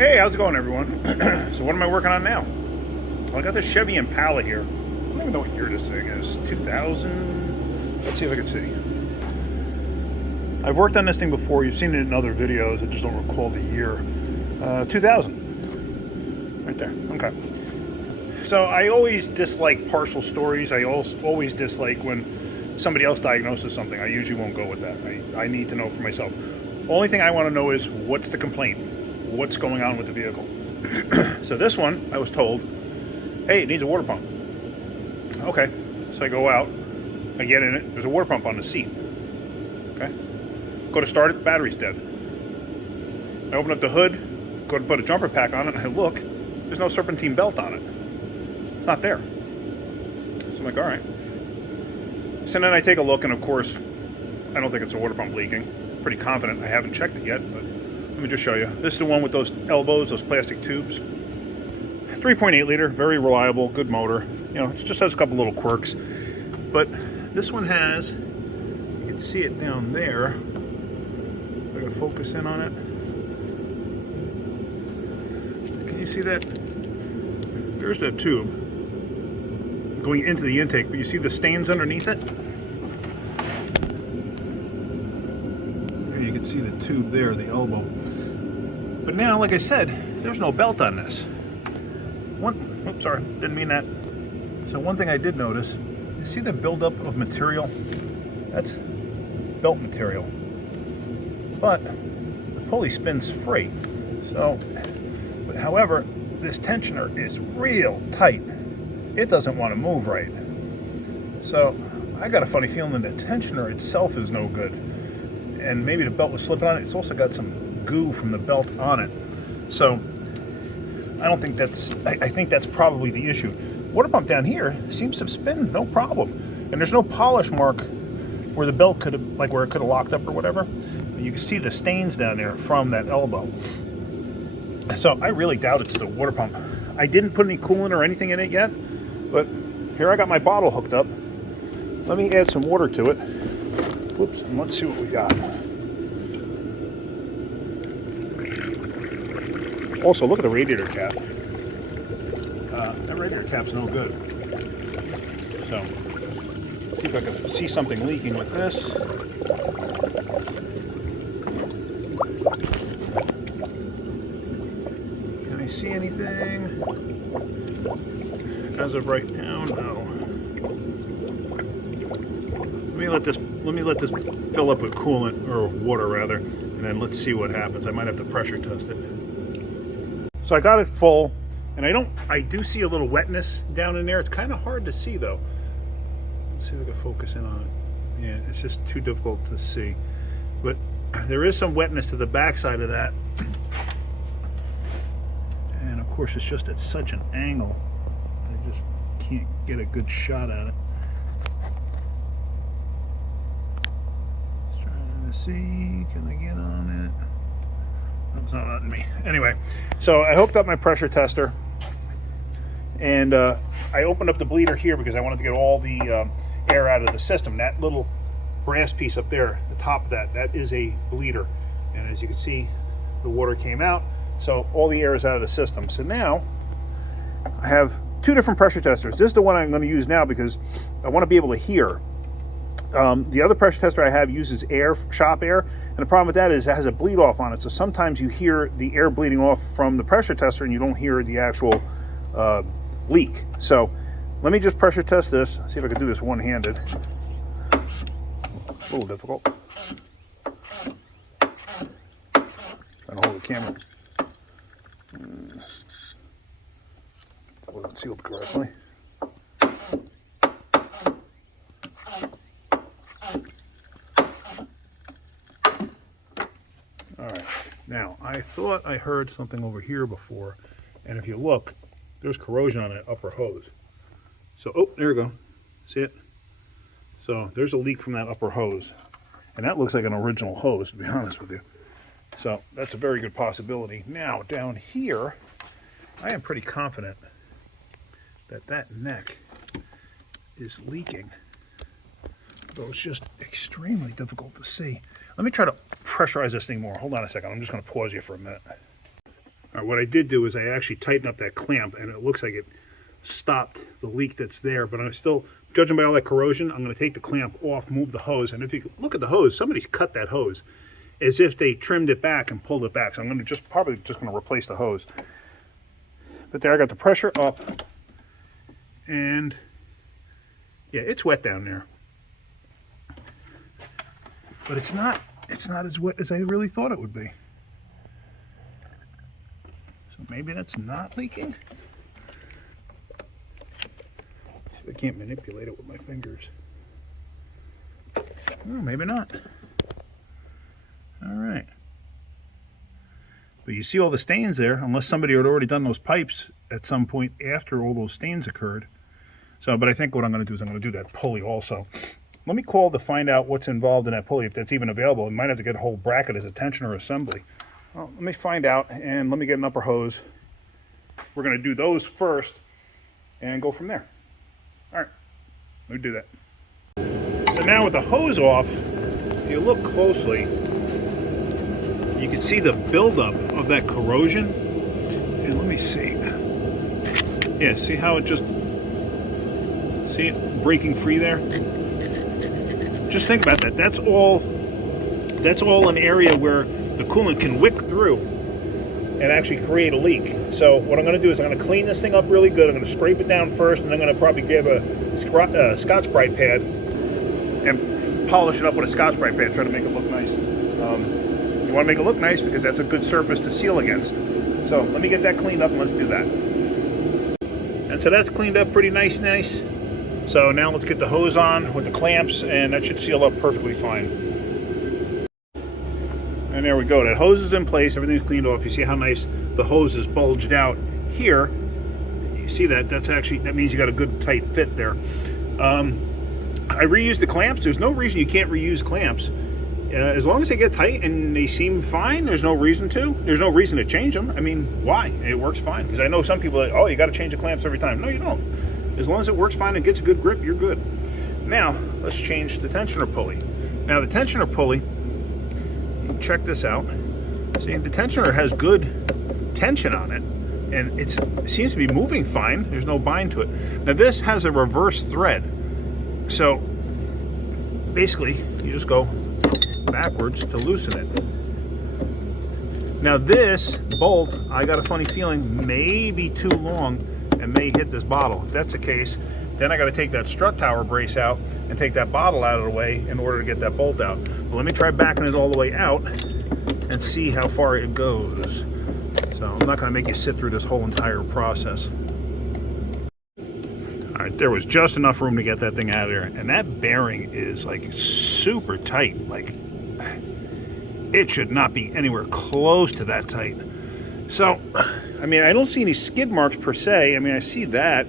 Hey, how's it going, everyone? So what am I working on now? Well, I got this Chevy Impala here. I don't even know what year this thing is. 2000? Let's see if I can see. I've worked on this thing before. You've seen it in other videos. I just don't recall the year. 2000. Right there. Okay. So I always dislike partial stories. I always dislike when somebody else diagnoses something. I usually won't go with that. I need to know for myself. Only thing I want to know is what's the complaint? What's going on with the vehicle? So this one, I was told, hey, it needs a water pump. Okay, so I go out, I get in it, there's a water pump on the seat. Okay, go to start it, the battery's dead. I open up the hood, go to put a jumper pack on it, and I look, there's no serpentine belt on it. It's not there. So I'm like, all right. So then I take a look, and of course, I don't think it's a water pump leaking. Pretty confident. I haven't checked it yet, but let me just show you. This is the one with those elbows, those plastic tubes. 3.8 liter, very reliable, good motor. You know, it just has a couple little quirks. But this one has, you can see it down there. If I can focus in on it. Can you see that? There's that tube going into the intake, but you see the stains underneath it? You can see the tube there, the elbow. But now, like I said, there's no belt on this. Oops, sorry, didn't mean that. So one thing I did notice, you see the buildup of material? That's belt material. But the pulley spins free. So, but however, this tensioner is real tight. It doesn't want to move right. So I got a funny feeling that the tensioner itself is no good. And maybe the belt was slipping on it. It's also got some goo from the belt on it. So I don't think that's, I think that's probably the issue. Water pump down here seems to spin no problem. And there's no polish mark where the belt could have, like where it could have locked up or whatever. And you can see the stains down there from that elbow. So I really doubt it's the water pump. I didn't put any coolant or anything in it yet, but here I got my bottle hooked up. Let me add some water to it. Whoops, and let's see what we got. Also, look at the radiator cap. That radiator cap's no good. So, see if I can see something leaking with this. Can I see anything? As of right now, no. Let me let this fill up with coolant, or water rather, and then let's see what happens. I might have to pressure test it. So I got it full, and I do see a little wetness down in there. It's kind of hard to see though. Let's see if I can focus in on it. Yeah, it's just too difficult to see. But there is some wetness to the backside of that. And of course it's just at such an angle, I just can't get a good shot at it. See, can I get on it? That's not letting me. Anyway, so I hooked up my pressure tester, and I opened up the bleeder here because I wanted to get all the air out of the system. That little brass piece up there, the top of that is a bleeder, and as you can see, the water came out, so all the air is out of the system. So now I have two different pressure testers. This is the one I'm going to use now because I want to be able to hear. The other pressure tester I have uses air, shop air, and the problem with that is it has a bleed off on it. So sometimes you hear the air bleeding off from the pressure tester and you don't hear the actual leak. So let me just pressure test this, see if I can do this one-handed. A little difficult. Trying to hold the camera. Wasn't sealed correctly. Now, I thought I heard something over here before, and if you look, there's corrosion on that upper hose. So, oh, there we go. See it? So, there's a leak from that upper hose, and that looks like an original hose, to be honest with you. So, that's a very good possibility. Now, down here, I am pretty confident that that neck is leaking, though it's just extremely difficult to see. Let me try to pressurize this thing more. Hold on a second. I'm just going to pause you for a minute. All All right, what I did do is I actually tightened up that clamp, and it looks like it stopped the leak that's there, but I'm still, judging by all that corrosion, I'm going to take the clamp off, move the hose, and if you look at the hose, somebody's cut that hose as if they trimmed it back and pulled it back. So I'm going to probably just going to replace the hose. But there, I got the pressure up, and yeah, it's wet down there. But it's not as wet as I really thought it would be. So maybe that's not leaking. See if I can't manipulate it with my fingers. Oh, maybe not. All right. But you see all the stains there, unless somebody had already done those pipes at some point after all those stains occurred. So, but I think what I'm going to do is I'm going to do that pulley also. Let me call to find out what's involved in that pulley, if that's even available. We might have to get a whole bracket as a tensioner assembly. Well, let me find out, and let me get an upper hose. We're going to do those first and go from there. All right, let me do that. So now with the hose off, if you look closely, you can see the buildup of that corrosion. And let me see. Yeah, see how it just, see it breaking free there? Just think about that. That's all an area where the coolant can wick through and actually create a leak. So what I'm going to do is I'm going to clean this thing up really good. I'm going to scrape it down first, and I'm going to probably give a Scotch-Brite pad and polish it up with a Scotch-Brite pad, try to make it look nice. You want to make it look nice because that's a good surface to seal against. So let me get that cleaned up and let's do that. And so that's cleaned up pretty nice. So now let's get the hose on with the clamps, and that should seal up perfectly fine. And there we go. That hose is in place. Everything's cleaned off. You see how nice the hose is bulged out here. You see that? That means you got a good tight fit there. I reused the clamps. There's no reason you can't reuse clamps. As long as they get tight and they seem fine, there's no reason to. There's no reason to change them. I mean, why? It works fine. Because I know some people are like, oh, you got to change the clamps every time. No, you don't. As long as it works fine and gets a good grip, you're good. Now, let's change the tensioner pulley. Now, the tensioner pulley, check this out. See, the tensioner has good tension on it, and it seems to be moving fine. There's no bind to it. Now, this has a reverse thread. So, basically, you just go backwards to loosen it. Now this bolt, I got a funny feeling, may be too long and may hit this bottle. If that's the case, then I got to take that strut tower brace out and take that bottle out of the way in order to get that bolt out. But let me try backing it all the way out and see how far it goes. So I'm not going to make you sit through this whole entire process. All right, there was just enough room to get that thing out of there, and that bearing is like super tight. Like, it should not be anywhere close to that tight. So, I mean, I don't see any skid marks per se. I mean, I see that.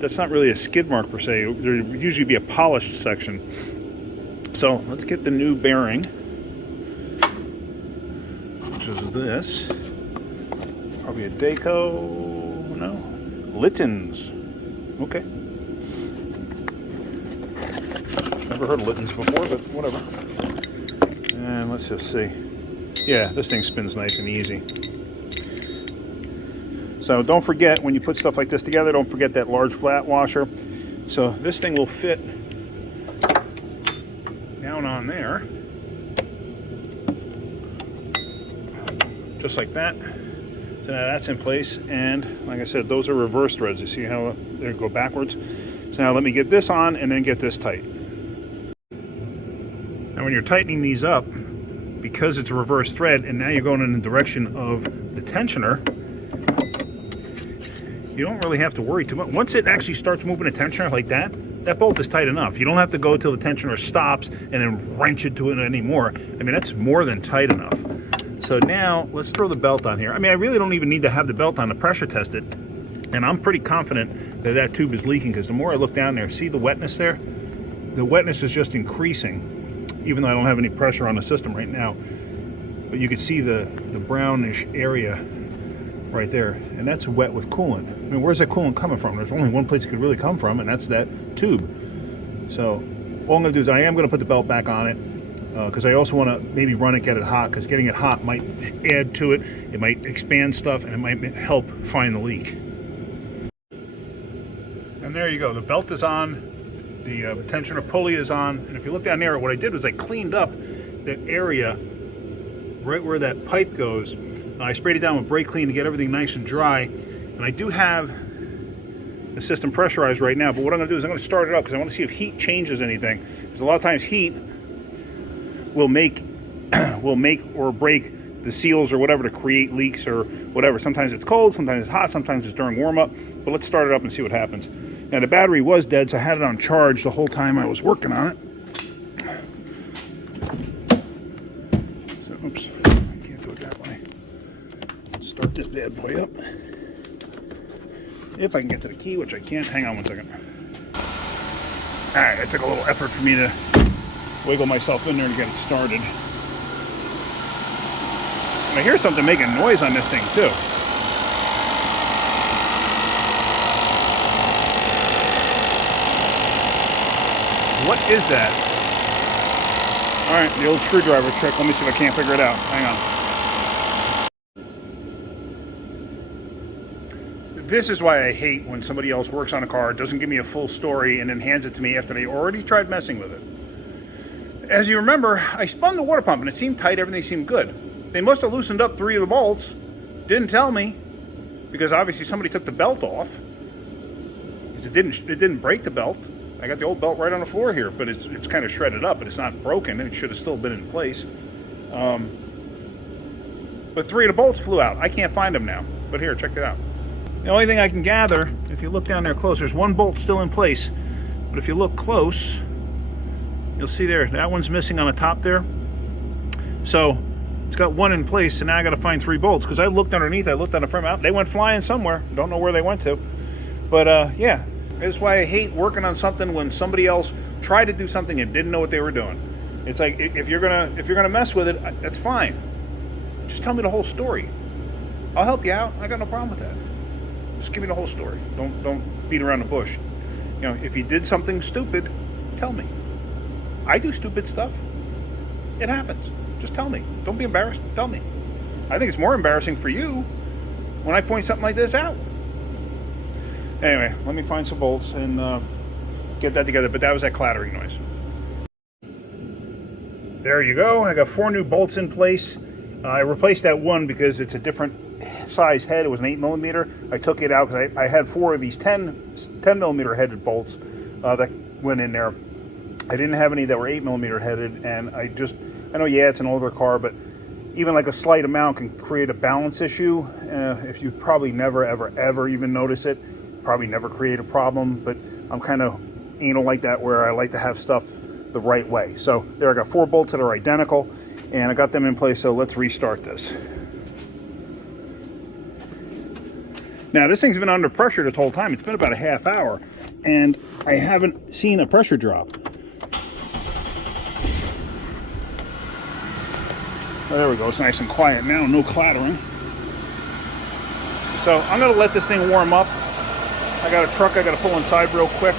That's not really a skid mark per se. There would usually be a polished section. So, let's get the new bearing, which is this. Probably a Daco, no, Litton's. Okay. Never heard of Litton's before, but whatever. And let's just see. Yeah, this thing spins nice and easy. So don't forget, when you put stuff like this together, don't forget that large flat washer. So this thing will fit down on there. Just like that. So now that's in place. And like I said, those are reverse threads. You see how they go backwards? So now let me get this on and then get this tight. Now when you're tightening these up, because it's a reverse thread and now you're going in the direction of the tensioner, you don't really have to worry too much. Once it actually starts moving the tensioner like that, that bolt is tight enough. You don't have to go till the tensioner stops and then wrench into it anymore. I mean, that's more than tight enough. So now let's throw the belt on here. I mean, I really don't even need to have the belt on to pressure test it. And I'm pretty confident that that tube is leaking, because the more I look down there, see the wetness there? The wetness is just increasing, even though I don't have any pressure on the system right now. But you can see the brownish area right there, and that's wet with coolant. I mean, where's that coolant coming from? There's only one place it could really come from, and that's that tube. So all I'm going to do is I am going to put the belt back on it. because I also want to maybe run it, get it hot, because getting it hot might add to it. It might expand stuff, and it might help find the leak. And there you go. The belt is on. The tensioner pulley is on. And if you look down there, what I did was I cleaned up that area right where that pipe goes. I sprayed it down with brake clean to get everything nice and dry. And I do have the system pressurized right now, but what I'm going to do is I'm going to start it up because I want to see if heat changes anything. Because a lot of times heat will make or break the seals or whatever to create leaks or whatever. Sometimes it's cold, sometimes it's hot, sometimes it's during warm-up. But let's start it up and see what happens. Now the battery was dead, so I had it on charge the whole time I was working on it. So, oops, I can't do it that way. Let's start this bad boy up. If I can get to the key, which I can't. Hang on one second. Alright, it took a little effort for me to wiggle myself in there and get it started. And I hear something making noise on this thing too. What is that? Alright, the old screwdriver trick. Let me see if I can't figure it out. Hang on. This is why I hate when somebody else works on a car, doesn't give me a full story, and then hands it to me after they already tried messing with it. As you remember, I spun the water pump and it seemed tight, everything seemed good. They must have loosened up 3 of the bolts, didn't tell me, because obviously somebody took the belt off. It didn't break the belt. I got the old belt right on the floor here, but it's kind of shredded up, but it's not broken, and it should have still been in place. But 3 of the bolts flew out. I can't find them now, but here, check it out. The only thing I can gather, if you look down there close, there's 1 bolt still in place. But if you look close, you'll see there, that one's missing on the top there. So it's got 1 in place, and now I got to find 3 bolts. Because I looked underneath, I looked on the front out, they went flying somewhere. Don't know where they went to. But yeah, that's why I hate working on something when somebody else tried to do something and didn't know what they were doing. It's like, if you're gonna mess with it, that's fine. Just tell me the whole story. I'll help you out. I got no problem with that. Just give me the whole story. Don't beat around the bush. You know, if you did something stupid, tell me. I do stupid stuff. It happens. Just tell me. Don't be embarrassed. Tell me. I think it's more embarrassing for you when I point something like this out. Anyway, let me find some bolts and get that together. But that was that clattering noise. There you go. I got 4 new bolts in place. I replaced that one because it's a different size head. It was an 8mm. I took it out because I had 4 of these 10mm headed bolts that went in there. I didn't have any that were 8mm headed, and I know, yeah, it's an older car, but even like a slight amount can create a balance issue. If you probably never, ever even notice it, probably never create a problem, but I'm kind of anal like that, where I like to have stuff the right way. So there, I got 4 bolts that are identical, and I got them in place, so let's restart this. Now, this thing's been under pressure this whole time. It's been about a half hour, and I haven't seen a pressure drop. Oh, there we go. It's nice and quiet now. No clattering. So I'm going to let this thing warm up. I got a truck I got to pull inside real quick.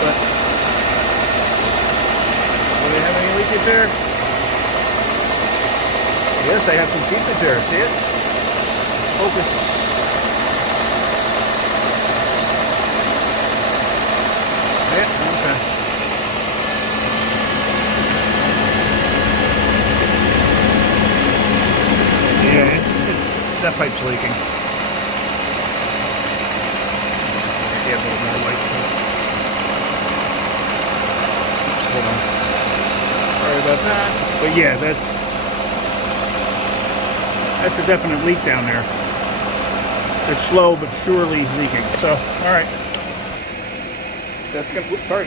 But, do they have any leakage there? Yes, they have some seepage there. See it? Focus. Yeah, okay. Yeah, that pipe's leaking. Add a little more light to it. Oops, hold on. Sorry about that. But yeah, that's a definite leak down there. It's slow but surely leaking. So, all right. That's gonna. Oops, sorry.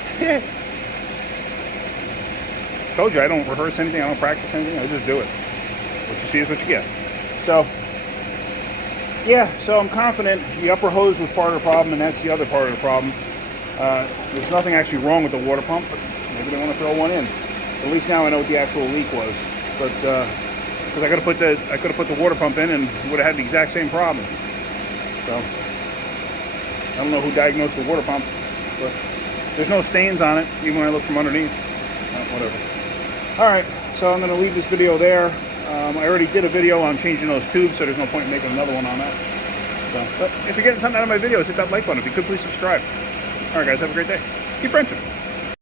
Told you I don't rehearse anything. I don't practice anything. I just do it. What you see is what you get. So, yeah. So I'm confident the upper hose was part of the problem, and that's the other part of the problem. There's nothing actually wrong with the water pump, but maybe they want to throw one in. At least now I know what the actual leak was. But because I could have put the water pump in and would have had the exact same problem. So I don't know who diagnosed the water pump, but there's no stains on it, even when I look from underneath. Whatever. All right, so I'm going to leave this video there. I already did a video on changing those tubes, so there's no point in making another one on that. So, but if you're getting something out of my videos, hit that like button. If you could, please subscribe. All right, guys, have a great day. Keep wrenching.